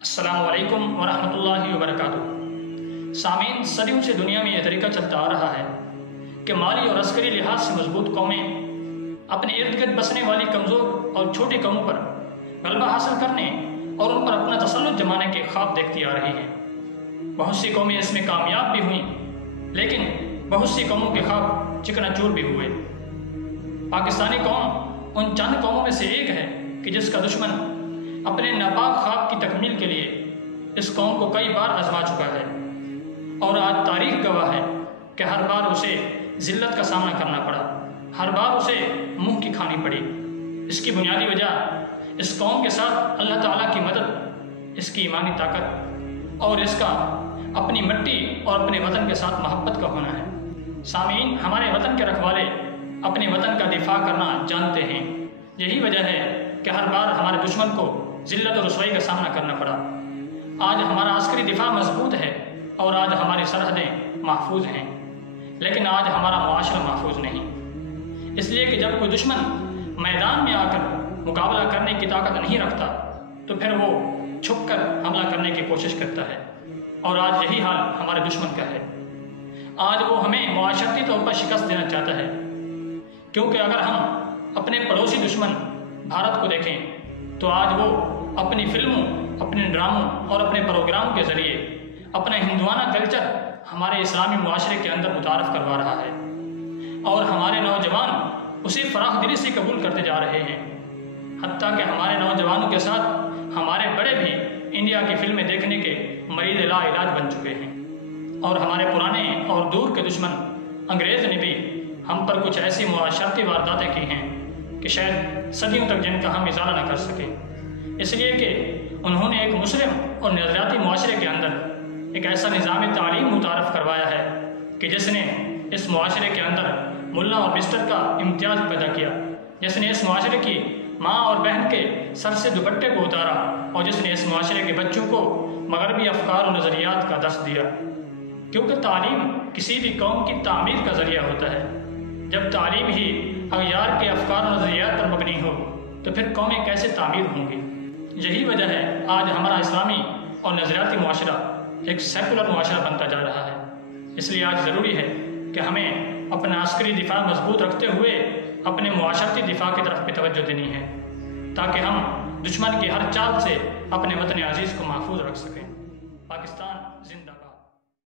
अस्सलामु अलैकुम वरहमतुल्लाहि वबरकातुहू। सामीन, सदियों से दुनिया में यह तरीका चलता आ रहा है कि माली और अस्करी लिहाज से मजबूत कौमें अपने इर्द गिर्द बसने वाली कमज़ोर और छोटी कौमों पर गलबा हासिल करने और उन पर अपना तसल्लुत जमाने के ख्वाब देखती आ रही हैं। बहुत सी कौमें इसमें कामयाब भी हुईं, लेकिन बहुत सी कौमों के ख्वाब चिकनाचूर भी हुए। पाकिस्तानी कौम उन चंद कौमों में से एक है कि जिसका दुश्मन अपने नापाक ख्वाब की तकमील के लिए इस कौम को कई बार आजमा चुका है और आज तारीख गवाह है कि हर बार उसे जिल्लत का सामना करना पड़ा, हर बार उसे मुंह की खानी पड़ी। इसकी बुनियादी वजह इस कौम के साथ अल्लाह ताला की मदद, इसकी ईमानी ताकत और इसका अपनी मिट्टी और अपने वतन के साथ मोहब्बत का होना है। सामीन, हमारे वतन के रखवाले अपने वतन का दिफा करना जानते हैं। यही वजह है कि हर बार हमारे दुश्मन को जिल्लत और रुसवाई का सामना करना पड़ा। आज हमारा आस्करी दिफा मजबूत है और आज हमारी सरहदें महफूज हैं, लेकिन आज हमारा मुआशरा महफूज नहीं। इसलिए कि जब कोई दुश्मन मैदान में आकर मुकाबला करने की ताकत नहीं रखता तो फिर वो छुप कर हमला करने की कोशिश करता है, और आज यही हाल हमारे दुश्मन का है। आज वो हमें मुआशरती तौर पर शिकस्त देना चाहता है, क्योंकि अगर हम अपने पड़ोसी दुश्मन भारत को देखें तो आज वो अपनी फिल्मों, अपने ड्रामों और अपने प्रोग्राम के ज़रिए अपना हिंदुआना कल्चर हमारे इस्लामी मुआशरे के अंदर मुतारफ़ करवा रहा है, और हमारे नौजवान उसे फराख दिली से कबूल करते जा रहे हैं। हत्ता कि हमारे नौजवानों के साथ हमारे बड़े भी इंडिया की फिल्में देखने के मरीज़ लाइलाज बन चुके हैं, और हमारे पुराने और दूर के दुश्मन अंग्रेज़ ने भी हम पर कुछ ऐसी मुआशरती वारदातें की हैं कि शायद सदियों तक जिनका हम इजाला न कर सकें। इसलिए कि उन्होंने एक मुस्लिम और नज़रियाती मुआशरे के अंदर एक ऐसा निज़ाम तालीम मुतारफ़ करवाया है कि जिसने इस मुआशरे के अंदर मुल्ला और मिस्टर का इम्तियाज़ पैदा किया, जिसने इस मुआशरे की माँ और बहन के सर से दुपट्टे को उतारा, और जिसने इस मुआशरे के बच्चों को मगरबी अफकार और नज़रियात का दर्स दिया। क्योंकि तालीम किसी भी कौम की तामीर का ज़रिया होता है। जब तालीम ही अगयार के अफकार और नज़रियात पर मबनी हो तो फिर कौमें कैसे तामीर होंगी। यही वजह है आज हमारा इस्लामी और नज़रियाती मुआशरा एक सेकुलर मुआशरा बनता जा रहा है। इसलिए आज ज़रूरी है कि हमें अपना अस्करी दिफा मजबूत रखते हुए अपने मुआशरती दिफा की तरफ भी तवज्जो देनी है, ताकि हम दुश्मन की हर चाल से अपने वतन अजीज़ को महफूज रख सकें। पाकिस्तान